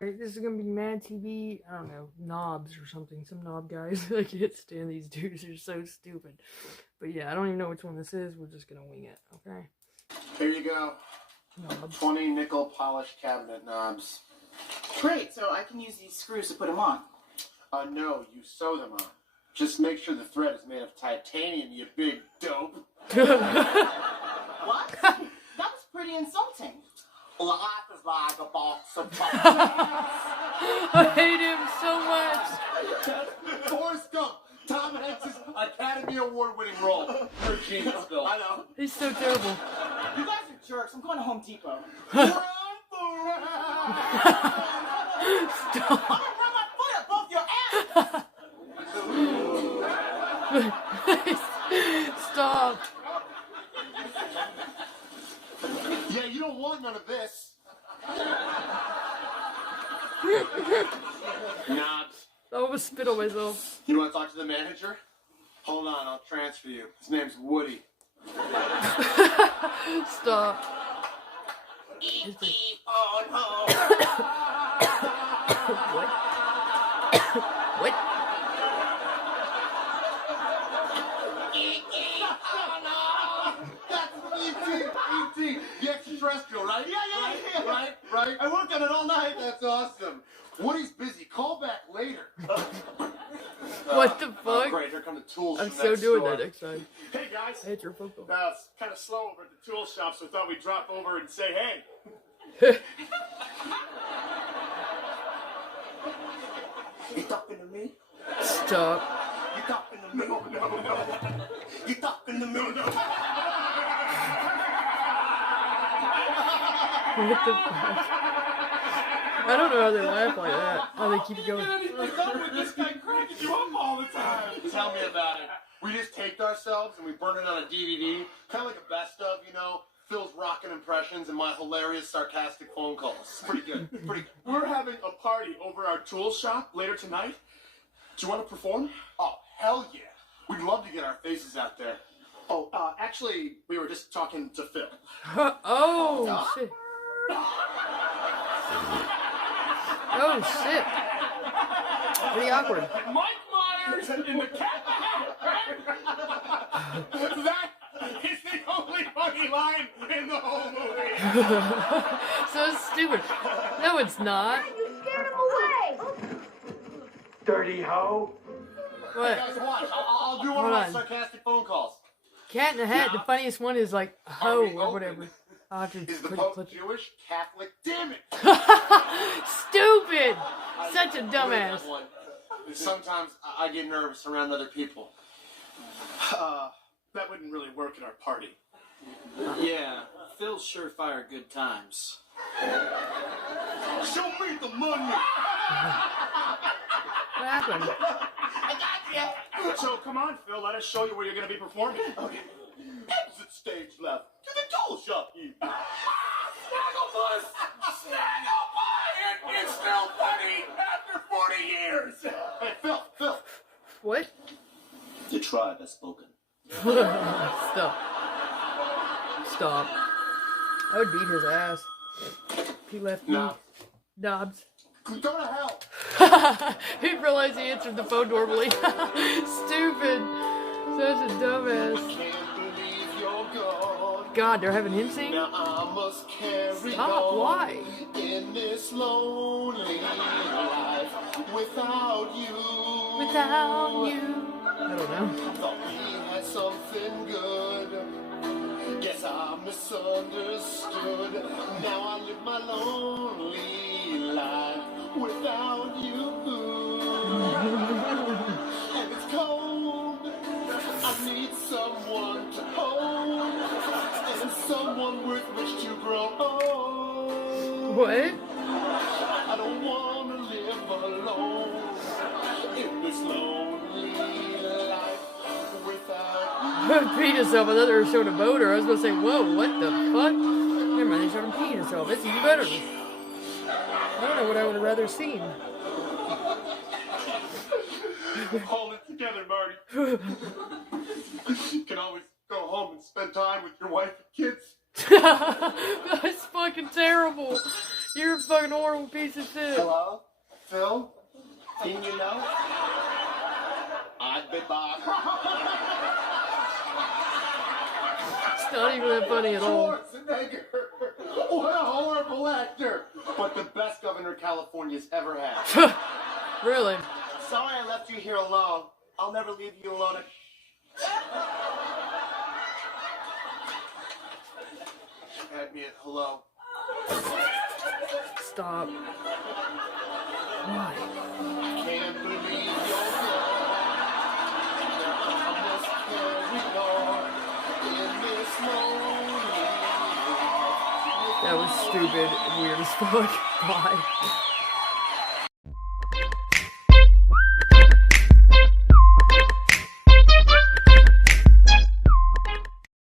This is gonna be MADtv, I don't know, knobs or something. Some knob guys. I can't stand these dudes, they're so stupid. But yeah, I don't even know which one this is. We're just gonna wing it, okay? Here you go. Knobs. 20 nickel polished cabinet knobs. Great, so I can use these screws to put them on. No, you sew them on. Just make sure the thread is made of titanium, you big dope. What? That was pretty insulting. Life is like a box of I hate him so much. Forrest Gump, Tom Hanks' Academy Award-winning role. For genius, Bill. I know. He's so terrible. You guys are jerks. I'm going to Home Depot. Run for Stop. I'm going to rub my foot up both your ass. Stop. Yeah, you don't want none of this. Knobs. I almost spit on myself. You want to talk to the manager? Hold on, I'll transfer you. His name's Woody. Stop. What? What? That's E.T. The extraterrestrial, right? Yeah. Right? I worked on it all night. That's awesome. Woody's busy. Call back later. What the Oh, fuck? great, here come the tools I'm from so next doing door. that next time. Hey guys, I hate your phone call. it's kind of slow over at the tool shop, so I thought we'd drop over and say hey. You talking to me? Stop. You talking to me? No. You talking to me? What the fuck? I don't know how they laugh like that. How they keep going. Anything done with this guy cracking you up all the time? Tell me about it. We just taped ourselves and we burned it on a DVD. Kind of like a best of, you know, Phil's rockin' impressions and my hilarious sarcastic phone calls. Pretty good. Pretty good. We're having a party over our tool shop later tonight. Do you want to perform? Oh, hell yeah. We'd love to get our faces out there. Oh, actually, we were just talking to Phil. Oh, shit. Oh, shit. Pretty awkward. Mike Myers in the cat right? That is the only funny line in the whole movie. So stupid. No, it's not. You scared him away. Dirty hoe. What? Guys, watch. I'll do one Hold of my on. sarcastic phone calls. Cat in the Hat. The funniest one is like ho we or open? whatever. I'll have to Is the put Pope it. Jewish, Catholic? Damn it! Stupid. Such a dumbass. Sometimes I get nervous around other people. That wouldn't really work at our party. Yeah, Phil's surefire good times. Show me the money! What happened? So come on, Phil, let us show you where you're going to be performing. Okay. Exit stage left. To the tool shop, you. Snagglepuss! Snagglepuss! It's still funny after 40 years! Hey, Phil. What? The tribe has spoken. Stop. Stop. I would beat his ass. He left me. No. Dobbs. Go to hell. He realized he answered the phone normally. Stupid. Such a dumbass. Can't believe you're gone. God, they're having him sing? Now I must carry Stop, on why? in this lonely life without you. Without you. I don't know. Thought we had something good. Guess I misunderstood. Now I live my lonely life without you. And it's cold. I need someone to hold. And someone with which to grow old. What? I don't want to live alone in this lonely life without Peed himself. I thought they were showing a motor. I was going to say, whoa, what the fuck? Never mind, they showed him peeing himself. That's even better. I don't know what I would have rather seen. Hold it together, Marty. You can always go home and spend time with your wife and kids. That's fucking terrible. You're a fucking horrible piece of shit. Hello? Phil? Didn't you know? I'd be back. It's not even that funny at all. Schwarzenegger! What a horrible actor! But the best governor California's ever had. Really? Sorry I left you here alone. I'll never leave you alone. Had me at hello. Stop. Why? Can't believe you're gone. I must carry on in this lonely. That was stupid, weird as fuck. Bye.